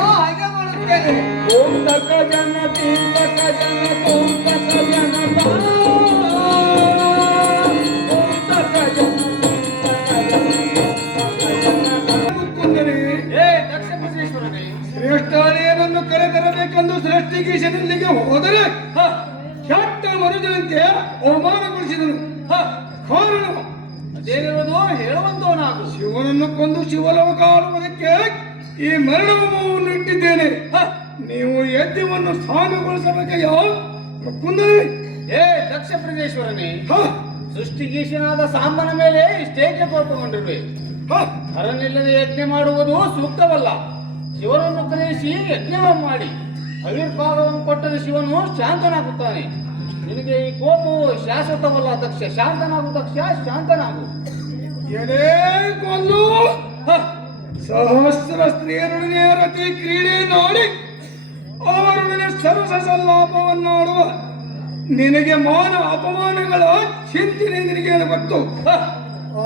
ಹಾಗೆ ಮಾಡುತ್ತೇನೆ. ಓಂ ತಕ ಜನ ತೀಂ ತಕ ಜನ ಓಂ ತಕ ಜನ ಓಂ ತಕ ಜನ ಶ್ರೇಷ್ಠಾಲಯನನ್ನು ಕರೆತರಬೇಕೆಂದು ಶ್ರೇಷ್ಠಗೀಶನಲ್ಲಿಗೆ ಹೋದರೆ ಕೆಟ್ಟ ಮನುಜನಂತೆ ಅವಮಾನಗೊಳಿಸಿದನು. ಕಾರಣ ಅದೇನಿರುವುದು ಹೇಳುವಂತವನಾಗು. ಶಿವನನ್ನು ಕೊಂದು ಶಿವಲೋಕ ಆಳುವುದಕ್ಕೆ ಈ ಮರಣವನ್ನು ಇಟ್ಟಿದ್ದೇನೆ. ನೀವು ಯಜ್ಞವನ್ನು ಸಾಂಗಗೊಳಿಸಬೇಕಯ್ಯ ಕುಂದನೆ. ಏ ದಕ್ಷ ಪ್ರಜೇಶ್ವರನೇ, ಸೃಷ್ಟಿಗೀಶನಾದ ಸಾಂಬನ ಮೇಲೆ ಇಷ್ಟೇಕೆ ಕೋಪಗೊಂಡಿರುವೆ? ಹರನಿಲ್ಲದೆ ಯಜ್ಞ ಮಾಡುವುದು ಸೂಕ್ತವಲ್ಲ. ಶಿವನನ್ನು ಕರೆಯಿಸಿ ಯಜ್ಞವನ್ನು ಮಾಡಿ ಅವಿರ್ಭಾಗವನ್ನು ಕೊಟ್ಟರೆ ಶಿವನು ಶಾಂತನಾಗುತ್ತಾನೆ. ನಿನಗೆ ಈ ಕೋಪವು ಶಾಶ್ವತವಲ್ಲ ದಕ್ಷ. ಶಾಂತನಾಗು ದಕ್ಷ, ಶಾಂತನಾಗು. ಎಲೆ ಕೊಲ್ಲು ಸಹಸ್ರ ಸ್ತ್ರೀಯರೊಡನೆ ರತಿ ಕ್ರೀಡೆ ನೋಡಿ ಅವರೊಡನೆ ಸರಸ ಸಲ್ಲಾಪವನ್ನಾಡುವ ನಿನಗೆ ಮಾನ ಅಪಮಾನಗಳ ಚಿಂತನೆ ನಿನಗೆ ಗೊತ್ತು.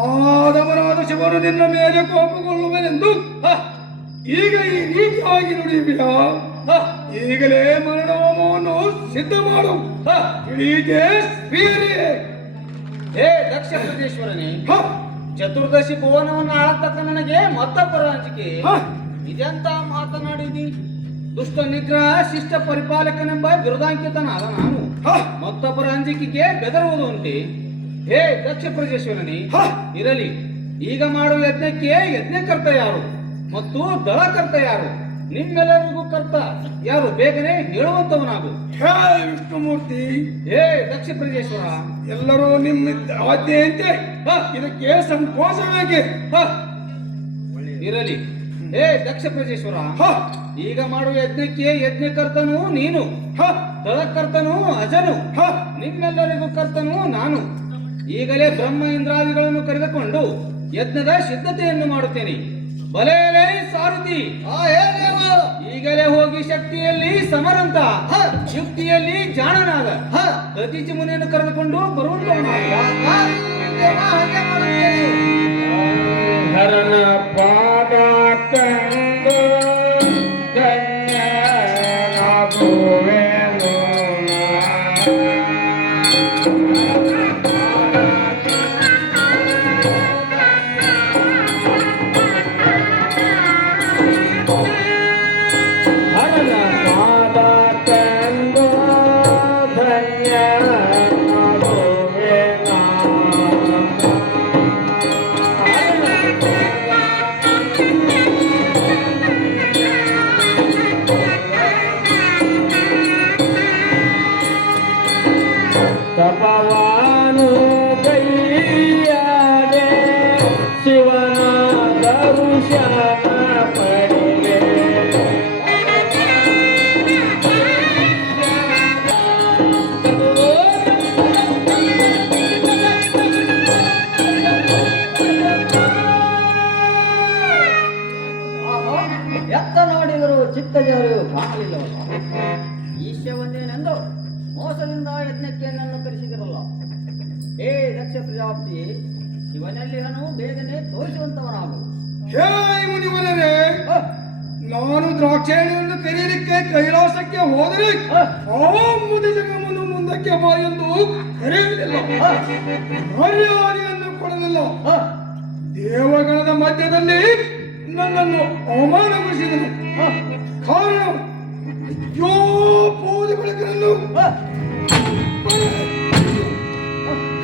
ಆದವರಾದ ಶಿವನು ನಿನ್ನ ಮೇಲೆ ಕೋಪಗೊಳ್ಳುವನೆಂದು ಈಗ ಈ ರೀತಿಯಾಗಿ ನುಡಿಯುವಿಯಾ? ಈಗಲೇ ಮರಣೋಮವನ್ನು ಸಿದ್ಧ ಮಾಡು. ಹೇ ದಕ್ಷ ಪ್ರಜೇಶ್ವರನೇ, ಚತುರ್ದಶಿ ಭುವನವನ್ನು ಆಳತಕ್ಕ ನನಗೆ ಮತ್ತೊಬ್ಬರ ಅಂಜಿಕೆ. ಇದೆಂತ ಮಾತನಾಡಿದಿ? ದುಷ್ಟ ನಿಗ್ರಹ ಶಿಷ್ಟ ಪರಿಪಾಲಕನೆಂಬ ಬಿರುದಾಂಕಿತನಾದ ನಾನು ಮತ್ತೊಬ್ಬರ ಅಂಜಿಕೆಗೆ ಬೆದರುವುದು ಉಂಟೆ? ಹೇ ದಕ್ಷ ಪ್ರಜೇಶ್ವರನೇ, ಇರಲಿ. ಈಗ ಮಾಡುವ ಯಜ್ಞಕ್ಕೆ ಯಜ್ಞಕರ್ತ ಯಾರು ಮತ್ತು ದಳಕರ್ತ ಯಾರು? ನಿಮ್ಮೆಲ್ಲರಿಗೂ ಕರ್ತ ಯಾರು? ಬೇಗನೆ ಹೇಳುವಂತವನಾಗು. ಹೇ ವಿಷ್ಣುಮೂರ್ತಿ, ಹೇ ದಕ್ಷ ಪ್ರಜೇಶ್ವರ, ಎಲ್ಲರೂ ನಿಮ್ಮ ಆಜ್ಞೆಯಂತೆ ಇದಕ್ಕೆ ಸಂಕೋಚಬೇಕೆ? ಇರಲಿ. ಹೇ ದಕ್ಷ ಪ್ರಜೇಶ್ವರ, ಈಗ ಮಾಡುವ ಯಜ್ಞಕ್ಕೆ ಯಜ್ಞಕರ್ತನು ನೀನು, ದಳಕರ್ತನು ಅಜನು, ನಿಮ್ಮೆಲ್ಲರಿಗೂ ಕರ್ತನು ನಾನು. ಈಗಲೇ ಬ್ರಹ್ಮ ಇಂದ್ರಾದಿಗಳನ್ನು ಕರೆದುಕೊಂಡು ಯಜ್ಞದ ಸಿದ್ಧತೆಯನ್ನು ಮಾಡುತ್ತೇನೆ. ಬಲೆಯಲೇ ಸಾರಥಿ, ಈಗಲೇ ಹೋಗಿ ಶಕ್ತಿಯಲ್ಲಿ ಸಮರಂತ, ಯುಕ್ತಿಯಲ್ಲಿ ಜಾಣನಾದ ದತೀಚಿ ಮುನಿಯನ್ನು ಕರೆದುಕೊಂಡು ಹರನ ಪಾದ ಕಂಡು ಧನ್ಯನಾಗುವೆನು. ತಪವಾನು ಕೈಯಾಗೆ ಶಿವನ ದರ್ಶನ ಪಡೆದೆ. ಎತ್ತ ನೋಡಿದರು ಚಿತ್ತಜರು ಕಾಣಲಿಲ್ಲವಲ್ಲ. ಈಶ್ವರನೇನೆಂದು ಮೋಸದಿಂದ ಯಜ್ಞಕ್ಕೆ ನನ್ನನ್ನು ಕರೆಸಿದಿರಲ್ಲ. ಹೇ ದಕ್ಷ ಪ್ರಜಾಪತಿ, ಶಿವನಲ್ಲಿಹನು ಬೇಗನೆ ತೋರಿಸುವಂತವನಾಗು. ಹೇ ಮುನಿವರರೇ, ನಾನು ದ್ರಾಕ್ಷಾಯಣಿಯನ್ನು ತೆರೆಯಲಿಕ್ಕೆ ಕೈಲಾಸಕ್ಕೆ ಹೋದರೆ ಆ ಮುದಿಜಗಮನು ಮುಂದಕ್ಕೆ ಬಾ ಎಂದು ಕರೆಯಲಿಲ್ಲ, ಮರ್ಯಾದೆಯನ್ನು ಕೊಡಲಿಲ್ಲ. ದೇವಗಣದ ಮಧ್ಯದಲ್ಲಿ ನನ್ನನ್ನು ಅವಮಾನಗೊಳಿಸಿದನು. ಕಾರಣ ಪೂಜೆ ಬೆಳಕನ್ನು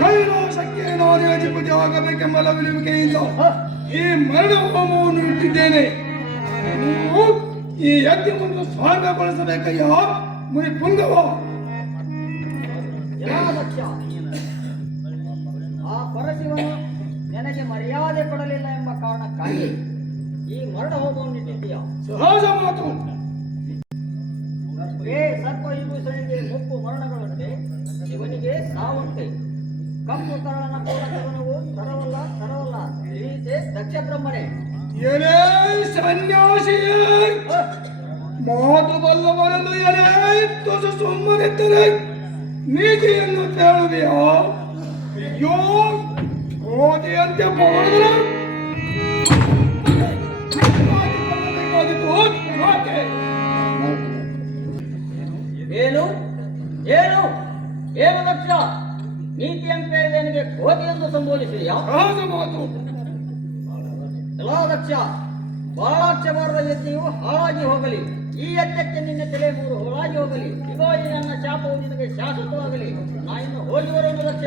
ಕೈಲಾಸಕ್ಕೆ ನಾನೇ ಅಧಿಪತಿ ಆಗಬೇಕೆಂಬ ಲವಲಿಕೆಯಿಂದ ಈ ಮರಣ ಹೋಮವನ್ನು ಇಟ್ಟಿದ್ದೇನೆ. ಈ ಯಜ್ಞವನ್ನು ಸಾಂಗಗೊಳಿಸಬೇಕಯ್ಯ ಮುನಿ ಪುಂಗವ. ಆ ಪರಶಿವನು ನನಗೆ ಮರ್ಯಾದೆ ಕೊಡಲಿಲ್ಲ ಎಂಬ ಕಾರಣಕ್ಕಾಗಿ ಈ ಮರಣ ಹೋಮವನ್ನು ಇಟ್ಟಿದ್ದೀಯಾ? ಸಹಜ ಮಾತು. ಸರ್ಪಯುಗನಿಗೆ ಮುಪ್ಪು ಮರಣಗಳಂತೆ ಶಿವನಿಗೆ ಸಾವಂತೆ. ಕಪ್ಪು ಕರಳನ ಪೂರಕವನವು ತರವಲ್ಲ ತಿಳಿಯಿತೆ ದಕ್ಷ ಬ್ರಹ್ಮನೇ. ಎಲೆ ಸನ್ಯಾಸಿಯೇ, ಮಾತು ಬಲ್ಲವರನ್ನು ಎಲೆ ತುಸು ಸುಮ್ಮನಿದ್ದರೆ ನೀತಿಯನ್ನು ಕೇಳುವೆಯಾ? ಅಯ್ಯೋ, ಗೋಧಿಯಂತೆ ಮಾಡಿದರೆ ಯಾಕೆ? ಏನು ಏನು ಏನು ದಕ್ಷ, ನೀತಿ ಅಂತ ಹೇಳಿದೆ ನಿನಗೆ ಕೋತಿಯೆಂದು ಸಂಬೋಧಿಸಿದೆಯಾ? ಸಹಜ ಮಾತು. ಎಲ್ಲ ದಕ್ಷ, ಬಾಳಾಕ್ಷಬಾರದ ಯಜ್ಞೆಯು ಹಾಳಾಗಿ ಹೋಗಲಿ. ಈ ಯಜ್ಞಕ್ಕೆ ನಿನ್ನ ತಲೆ 3 ಹೋಳಾಗಿ ಹೋಗಲಿ. ಇಗೋ ಈ ನನ್ನ ಶಾಪವು ನಿನಗೆ ಶಾಶ್ವತವಾಗಲಿ. ನಾ ಇನ್ನು ಹೋಗಿ ಬರೋಣ ದಕ್ಷ.